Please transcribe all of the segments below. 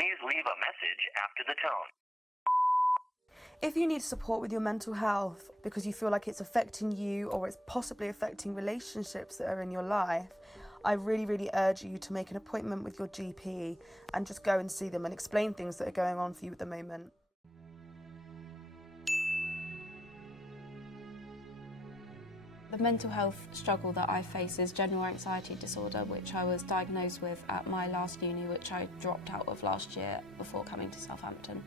Please leave a message after the tone. If you need support with your mental health because you feel like it's affecting you or it's possibly affecting relationships that are in your life, I really, really urge you to make an appointment with your GP and just go and see them and explain things that are going on for you at the moment. The mental health struggle that I face is general anxiety disorder, which I was diagnosed with at my last uni, which I dropped out of last year before coming to Southampton.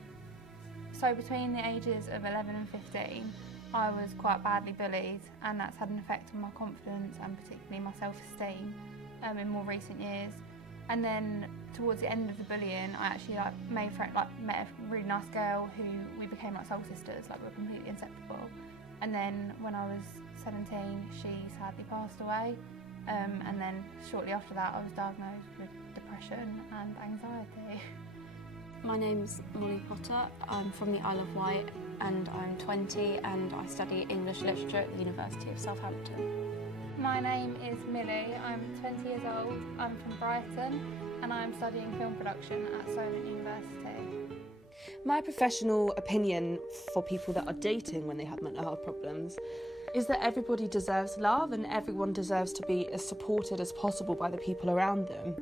So between the ages of 11 and 15, I was quite badly bullied, and that's had an effect on my confidence and particularly my self-esteem in more recent years. And then towards the end of the bullying, I actually met a really nice girl who we became like soul sisters, like we were completely inseparable. And then when I was 17, she sadly passed away. And then shortly after that, I was diagnosed with depression and anxiety. My name's Molly Potter. I'm from the Isle of Wight and I'm 20 and I study English literature at the University of Southampton. My name is Millie. I'm 20 years old. I'm from Brighton and I'm studying film production at Solent University. My professional opinion for people that are dating when they have mental health problems is that everybody deserves love and everyone deserves to be as supported as possible by the people around them.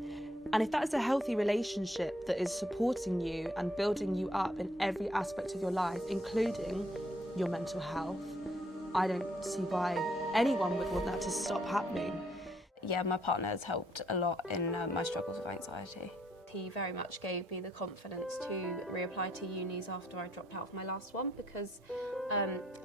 And if that is a healthy relationship that is supporting you and building you up in every aspect of your life, including your mental health, I don't see why anyone would want that to stop happening. Yeah, my partner has helped a lot in my struggles with anxiety. He very much gave me the confidence to reapply to unis after I dropped out of my last one, because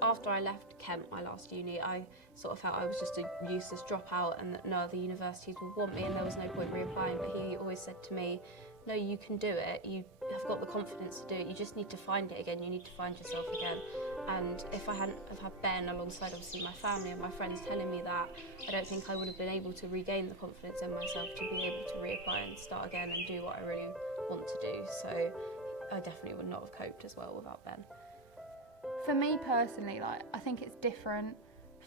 after I left Kent, my last uni, I sort of felt I was just a useless dropout and that no other universities would want me and there was no point reapplying. But he always said to me, no, you can do it, you have got the confidence to do it, you just need to find it again, you need to find yourself again. And if I hadn't have had Ben alongside obviously my family and my friends telling me that, I don't think I would have been able to regain the confidence in myself to be able to reapply and start again and do what I really want to do. So I definitely would not have coped as well without Ben. For me personally, I think it's different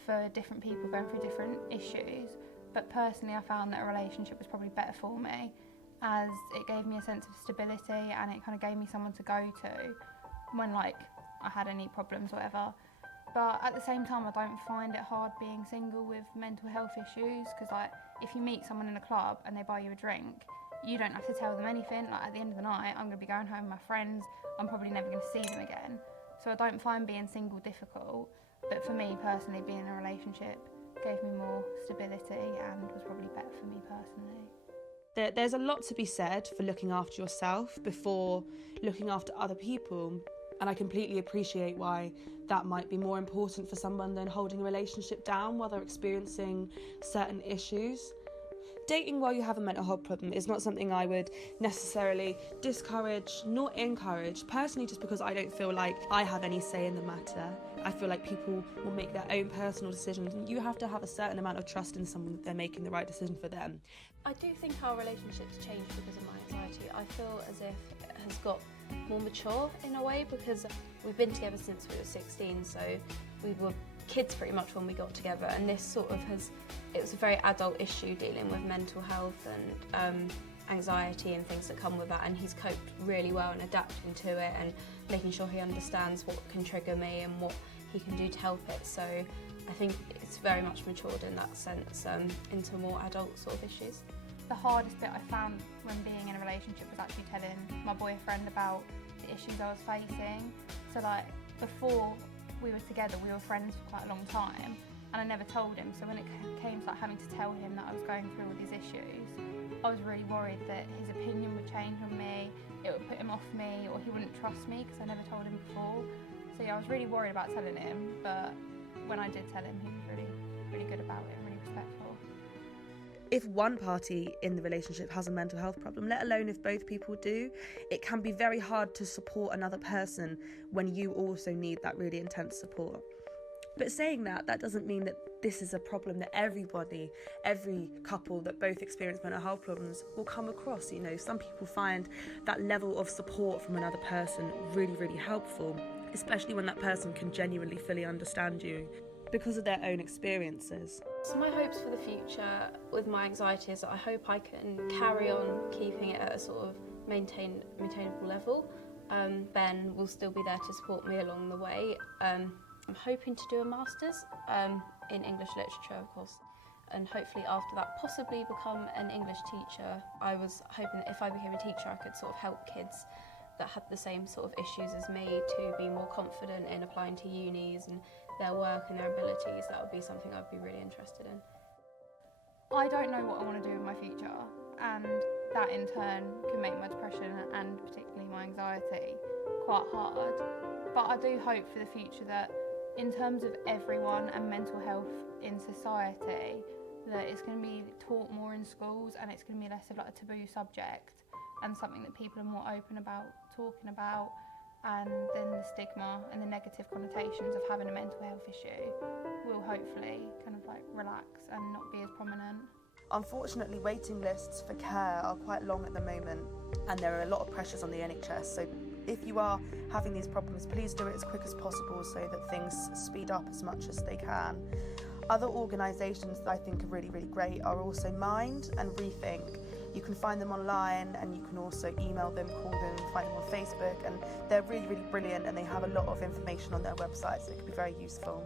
for different people going through different issues, but personally I found that a relationship was probably better for me, as it gave me a sense of stability and it kind of gave me someone to go to when I had any problems or whatever. But at the same time, I don't find it hard being single with mental health issues, because if you meet someone in a club and they buy you a drink, you don't have to tell them anything. At the end of the night, I'm going to be going home with my friends, I'm probably never going to see them again. So I don't find being single difficult, but for me personally, being in a relationship gave me more stability and was probably better for me personally. There's a lot to be said for looking after yourself before looking after other people. And I completely appreciate why that might be more important for someone than holding a relationship down while they're experiencing certain issues. Dating while you have a mental health problem is not something I would necessarily discourage nor encourage, personally, just because I don't feel like I have any say in the matter. I feel like people will make their own personal decisions, and you have to have a certain amount of trust in someone that they're making the right decision for them. I do think our relationship's changed because of my anxiety. I feel as if it has got more mature in a way, because we've been together since we were 16, so we were kids pretty much when we got together, and this sort of it was a very adult issue dealing with mental health and anxiety and things that come with that, and he's coped really well and adapting to it and making sure he understands what can trigger me and what he can do to help it. So I think it's very much matured in that sense into more adult sort of issues. The hardest bit I found when being in a relationship was actually telling my boyfriend about the issues I was facing. So before we were together, we were friends for quite a long time, and I never told him. So when it came to having to tell him that I was going through all these issues, I was really worried that his opinion would change on me, it would put him off me, or he wouldn't trust me because I never told him before. So yeah, I was really worried about telling him, but when I did tell him, he was really, really good about it and really respectful. If one party in the relationship has a mental health problem, let alone if both people do, it can be very hard to support another person when you also need that really intense support. But saying that doesn't mean that this is a problem that every couple that both experience mental health problems will come across. Some people find that level of support from another person really, really helpful, especially when that person can genuinely fully understand you because of their own experiences. So my hopes for the future with my anxiety is that I hope I can carry on keeping it at a sort of maintainable level. Ben will still be there to support me along the way. I'm hoping to do a master's in English literature, of course, and hopefully after that possibly become an English teacher. I was hoping that if I became a teacher I could sort of help kids that had the same sort of issues as me to be more confident in applying to unis and their work and their abilities. That would be something I'd be really interested in. I don't know what I want to do in my future, and that in turn can make my depression and particularly my anxiety quite hard. But I do hope for the future that in terms of everyone and mental health in society, that it's going to be taught more in schools and it's going to be less of like a taboo subject and something that people are more open about talking about, and then the stigma and the negative connotations of having a mental health issue will hopefully kind of like relax and not be as prominent. Unfortunately, waiting lists for care are quite long at the moment, and there are a lot of pressures on the NHS, so if you are having these problems, please do it as quick as possible so that things speed up as much as they can. Other organisations that I think are really, really great are also Mind and Rethink. You can find them online, and you can also email them, call them, find them on Facebook, and they're really, really brilliant, and they have a lot of information on their website, so it can be very useful.